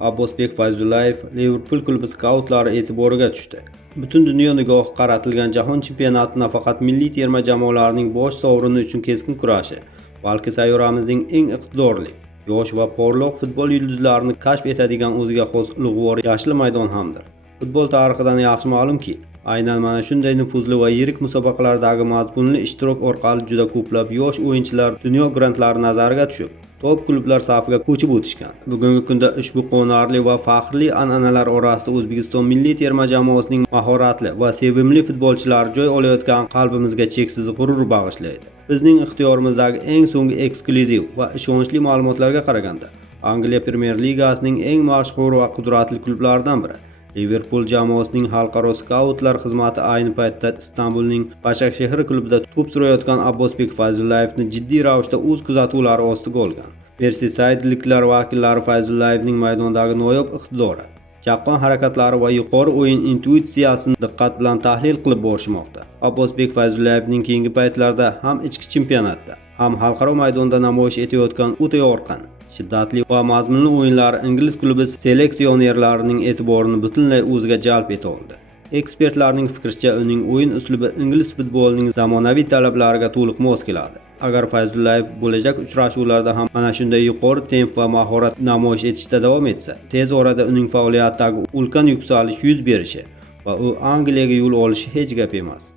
Abbosbek Fayzullayev Liverpool klubi skautlari e'tiboriga tushdi. Butun dunyo nigohi qaratilgan jahon chempionati nafaqat milliy terma jamoalarning bosh sovrini uchun keskin kurashi, balki sayyoramizning eng iqtidorli, yosh va porloq futbol yulduzlarini kashf etadigan o'ziga xos ulug'vor yashil maydon hamdir. Futbol tarixidan yaxshi ma'lumki, aynan mana shunday nufuzli va yirik musobaqalardagi mazmunli ishtirok orqali juda ko'plab yosh o'yinchilar dunyo grandlari nazariga tushib, top klublar safiga ko'chib o'tishgan. Bugungi kunda ushbu quvonarli va faxrli an'analar orasida O'zbekiston milliy terma jamoasining mahoratli va sevimli futbolchilari joy olayotgani qalbimizga cheksiz g'urur bag'ishlaydi. Bizning ixtiyorimizdagi eng so'nggi eksklyuziv va ishonchli ma'lumotlarga qaraganda, Angliya Premyer Ligasining eng mashhur va qudratli klublaridan biri Liverpool jamoasining xalqaro skautlar xizmati ayni paytda Istanbulning Başakşehir klubida to'p surayotgan Abbosbek Fayzullayevni jiddiy ravishda o'z kuzatuvlari ostiga olgan. Merseysideliklar vakillari Fayzullayevning maydondagi noyob iqtidori, chaqqon harakatlari va yuqori o'yin intuitsiyasini diqqat bilan tahlil qilib borishmoqda. Abbosbek Fayzullayevning keyingi paytlarda ham ichki chempionatda, ham xalqaro maydonda namoyish etayotgan o'ta yorqin, shiddatli va mazmunli o'yinlari ingliz klubi seleksionerlarining e'tiborini butunlay o'ziga jalb eta oldi. Ekspertlarning fikricha, uning o'yin uslubi ingliz futbolining zamonaviy talablariga to'liq mos keladi. Agar Fayzullayev bo'lajak uchrashuvlarda ham mana shunday yuqori temp va mahorat namoyish etishda davom etsa, tez orada uning faoliyatidagi ulkan yuksalish yuz berishi va u Angliyaga yo'l olishi hech gap emas.